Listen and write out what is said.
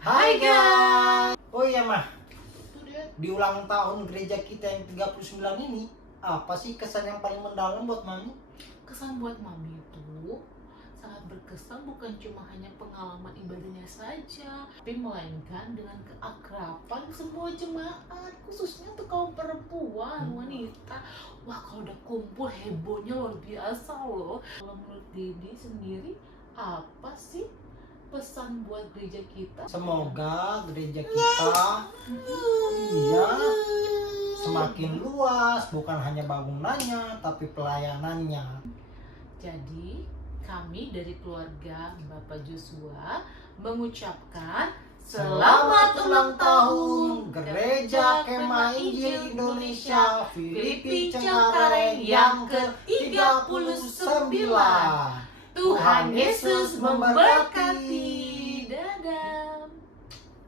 Hai guys. Oh iya mah, Itu dia. di ulang tahun gereja kita yang 39 ini, apa sih kesan yang paling mendalam buat Mami? Kesan buat Mami itu sangat berkesan, bukan cuma hanya pengalaman ibadahnya saja, tapi melainkan dengan keakraban semua jemaat, khususnya untuk kaum perempuan, wanita. Wah, kalau udah kumpul hebohnya luar biasa loh. Kalau menurut Didi sendiri, apa sih pesan buat gereja kita? Semoga gereja kita semakin luas, bukan hanya bangunannya, tapi pelayanannya. Jadi kami dari keluarga Bapak Joshua mengucapkan Selamat ulang tahun Gereja Kemah Injil Indonesia Filipi Cengkareng yang ke-39. Tuhan Yesus memberkati.